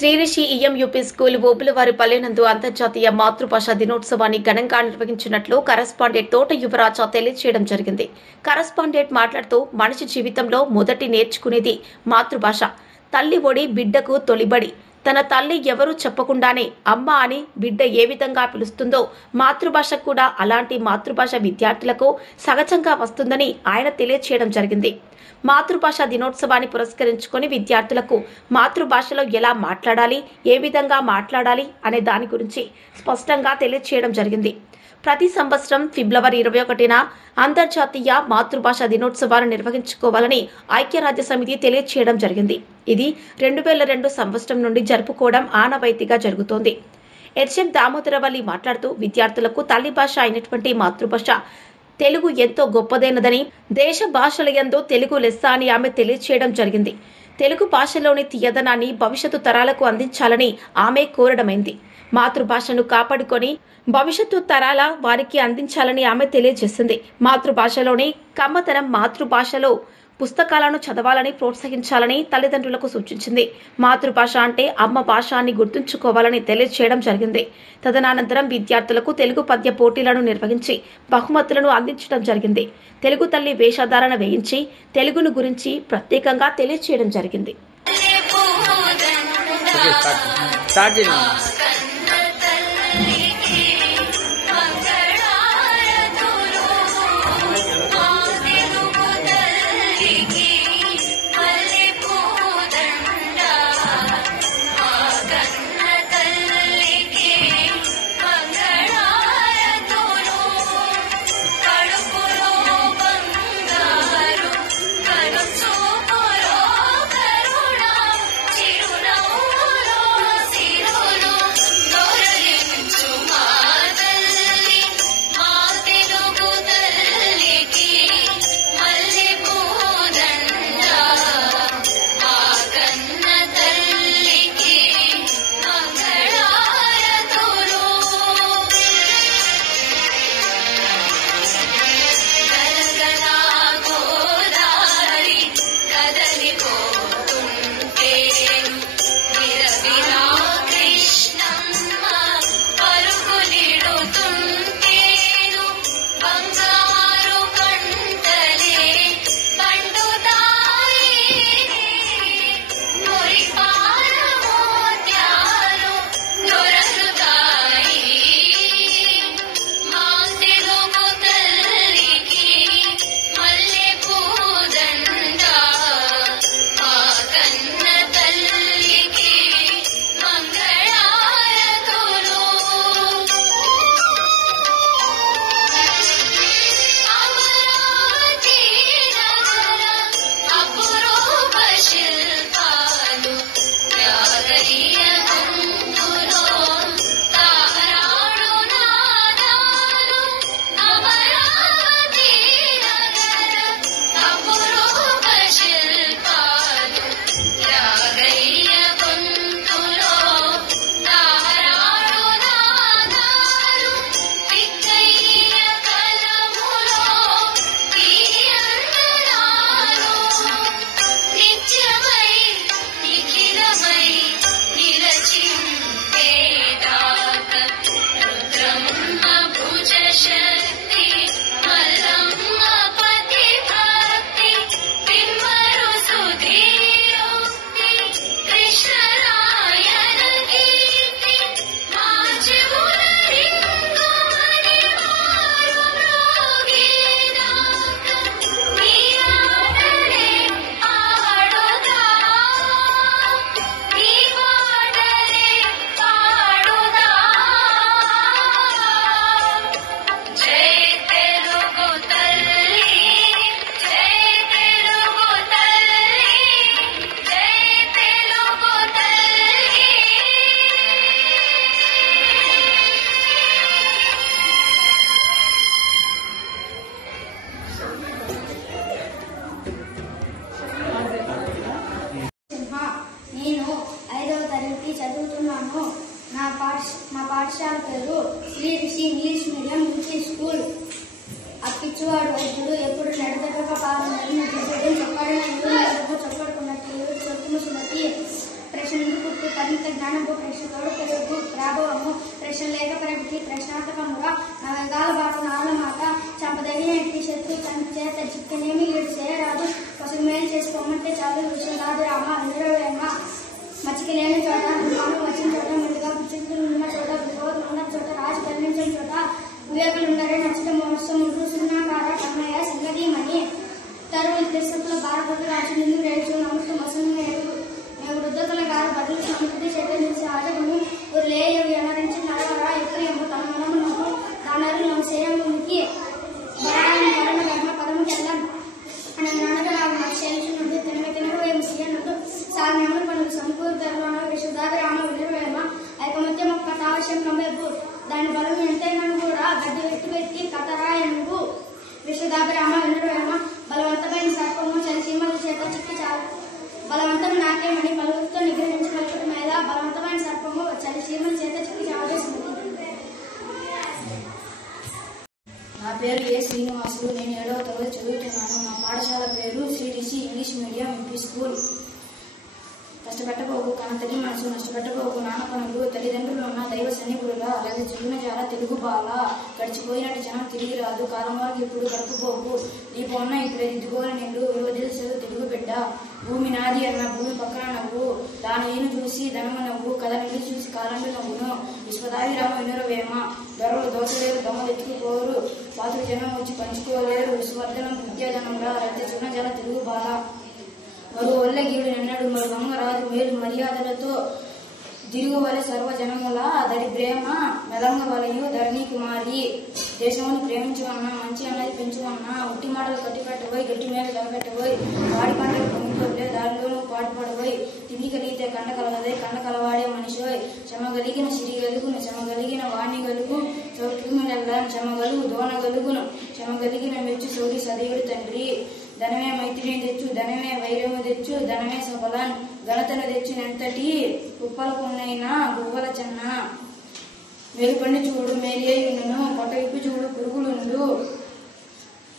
శ్రీరిషి ఈఎంయూపీ school Obulavaripalle నందు అంతర్జాతీయ మాతృభాషా దినోత్సవాన్ని ఘనంగా నిర్వహించినట్లు కరెస్పాండెంట్ తోట యువరాజ తెలియజేయడం జరిగింది. కరెస్పాండెంట్ మాట్లాడుతూ మనిషి జీవితంలో మొదటి నేర్చుకునేది మాతృభాష. తల్లి ఒడి బిడ్డకు తొలిబడి. తన తల్లి ఎవరూ చెప్పకుండానే అమ్మ అని బిడ్డ ఏ విధంగా పిలుస్తుందో మాతృభాష కూడా అలాంటి మాతృభాష విద్యార్థులకు సహజంగా వస్తుందని ఆయన తెలియజేయడం జరిగింది. మాతృభాష దినోత్సవాన్ని పురస్కరించుకొని విద్యార్థులకు మాతృభాషలో ఎలా మాట్లాడాలి, ఏ విధంగా మాట్లాడాలి అనే దాని గురించి స్పష్టంగా తెలియజేయడం జరిగింది. ప్రతి సంవత్సరం ఫిబ్రవరి 21న అంతర్జాతీయ మాతృభాష దినోత్సవాన్ని నిర్వహించుకోవాలని ఐక్యరాజ్య సమితి తెలియజేయడం జరిగింది. ఇది 2002 సంవత్సరం నుండి జరుపుకోవడం ఆనవాయితీగా జరుగుతోంది. హెచ్ఎం దామోదరవల్లి మాట్లాడుతూ విద్యార్థులకు తల్లి భాష అయినటువంటి మాతృభాష తెలుగు ఎంతో గొప్పదైనదని, దేశ భాషల యందు తెలుగు లెస్స అని ఆమె తెలియజేయడం జరిగింది. తెలుగు భాషలోని తీయదనాన్ని భవిష్యత్తు తరాలకు అందించాలని ఆమె కోరడమైంది. మాతృభాషను కాపాడుకొని భవిష్యత్తు తరాల వారికి అందించాలని ఆమె తెలియజేసింది. మాతృభాషలోని కమ్మతనం, మాతృభాషలో పుస్తకాలను చదవాలని ప్రోత్సహించాలని తల్లిదండ్రులకు సూచించింది. మాతృభాష అంటే అమ్మ భాష అని గుర్తుంచుకోవాలని తెలియజేయడం జరిగింది. తదనంతరం విద్యార్థులకు తెలుగు పద్య పోటీలను నిర్వహించి బహుమతులను అందించడం జరిగింది. తెలుగు తల్లి వేషధారణ వేయించి తెలుగును గురించి ప్రత్యేకంగా తెలియజేయడం జరిగింది. జ్ఞానము ప్రేక్షకుడు తెలుగు ప్రాభవము ప్రశ్న లేక ప్రగతి ప్రశ్నార్థకముగా నవగాల బాట నాలుగు మాట చంపదగిన శత్రు చేత చిక్కనేమి ఏడు చేయరాదు పసుపు మేలు చేసుకోమంటే చాలు విశ్వనాథ రామ నిరవేమ మచ్చిక లేని చోట నిర్మాణం వచ్చిన చోట ముందుగా పుచ్చుకులు ఉన్న చోట విరోధం ఉన్న చోట రాజు కరుణించిన చోట వివేకులు ఉన్నారే నచ్చట మహోత్సవం సున్నాకార కన్నయ్య సంగతి మణి తరువులు తెలుసుకుల భారత రాజు నిన్ను రేచు నమ్మకం వసంత వృద్ధతుల గారు బదులు సంస్కృతి చైతన్య ఆటము లేయు ఎనరించి నడవరా ఎక్కువ ఎంబ తన మనమునకు దానరు నమ్మ సేయమునికి బరాయన కరణ గర్భ పదము చెల్లం నడగలాగా శైలిషునుడు తినవేము సీయనుడు సాగ్యములు పనులు సమకూరు ధర్మాన విశ్వదాద రామ విలువేమ ఐకమత్యం ఒక్క తావశ్యం నమ్మేపు దాని బలం ఎంతైనా కూడా గడ్డి వెట్టి కథరాయనుగు విశ్వదాద రామ విలువేమ బలవంతమైన సర్పము చలిసీమల చేత చిక్కి చాలు బలవంతం నాట్యమని పలువురితో నిగ్రహించగలిగిన మీద బలవంతమైన సర్పము చలిసీమల చేత చిక్కి చావజేసింది. నా పేరు ఏ శ్రీనివాసులు. నేను 7వ తరగతి చదువుతున్నాను. నా పాఠశాల పేరు Shri Rishi English medium MP school. కష్టపెట్టబోకు కనతల్లి మనసు నష్టపెట్టబోకు నాన్న పనులు తల్లిదండ్రులు ఉన్న దైవ సన్నిపురుల అలాగే చదివిన చాలా తెలుగు బాల గడిచిపోయినట్టు జనం తిరిగి రాదు కాలం వారికి ఇప్పుడు గడుపుకోకు నీ పొన్న ఇప్పుడు ఎదుగుకోని నిండు విలువ తెలుసు తెలుగు బిడ్డ భూమి నాది అన్న భూమి పక్కన నవ్వు దాని ఈను చూసి ధనము నవ్వు కథ నిన్ను చూసి కాలంలో నవ్వును విశ్వదావి రామ వినురవేమ దొరలు దోచలేరు దొమ్మలు ఎత్తుకుపోరు పాత్ర జనం వచ్చి పంచుకోలేరు విశ్వవర్ధనం విద్యాధనంగా రద్ద చిన్న జల తెలుగు బాల మరో ఒల్లగీడు నిన్నడు మరి వంగరాజు మేలు మర్యాదలతో దిరుగువలె సర్వజనముల దరిద్రేమ మెలంగవలయు ధరణి కుమారి దేశమును ప్రేమించువన్నా మంచి అన్నది పెంచువన్నా ఉట్టి మాటలు కట్టిపెట్టబోయి గట్టి మీద కనిపెట్టబోయి వాడి పంటలు పొంగిపోలే దారిలోనూ పాటుపడబోయి తిండి కలిగితే కండ కలగదే కండ కలవాడే మనిషి చెమగలిగిన సిరి గలుగును చెమగలిగిన వాణి గలుగు చౌటుకుమిడల్లాను చెమగలుగు దోన గలుగును చెమగలిగిన మెచ్చు సౌరి సదేవుడు తండ్రి ధనమే మైత్రిని తెచ్చు ధనమే వైరము తెచ్చు ధనమే సఫలాన్ ఘనతను తెచ్చినంతటి కుప్పలకున్నైనా గువ్వల చెన్న మేలుపండి చూడు మేలియును పొట్ట విప్పి చూడు పురుగులుండు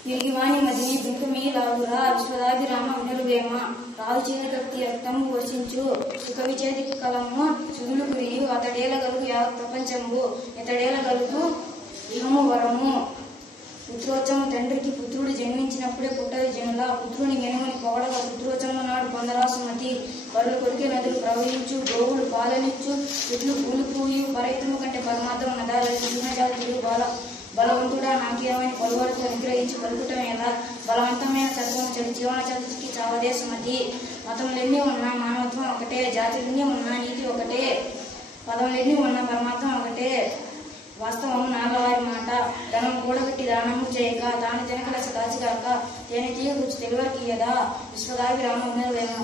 తిరిగి వాణి మదిని బింకమీ లాగురా విశ్వదాది రామ వినురవేమ రావు చేతి కత్తి రక్తము వర్షించు సుకవి చేతికి కలము సుదులు గురియు అతడేల గలుగు ప్రపంచంబు ఇతడేల గలుగు ఇహము వరము పుత్రోత్సవం తండ్రికి పుత్రుడు జన్మించినప్పుడే పుట్టది జనుల పుత్రుని మెనుమని పొగడగా పుత్రోత్సవం నాడు పొందరాసుమతి బరులు కొరికే నదులు ప్రవహించు గోవులు పాలనిచ్చు చెట్లు పూలు పూయు పరైతము కంటే పరమాత్రం నదాలు తెలుగు బాల బలవంతుడా నాకేమని పలువరతో నిగ్రహించి పలుకుటం ఎలా బలవంతమైన సర్వము చెడు జీవన చదికి చావదే సుమతి మతములెన్ని ఉన్నా మానవత్వం ఒకటే జాతులెన్ని ఉన్నా నీతి ఒకటే పదములెన్ని ఉన్నా పరమాత్మ ఒకటే వాస్తవం నాగవారి మాట ధనం కూడబెట్టి దానము చేయక తాను తినకలస దాచిగాక తేనె తీయ రుచి తెలువరికియదా విశ్వదావి రామ వినురవేమ.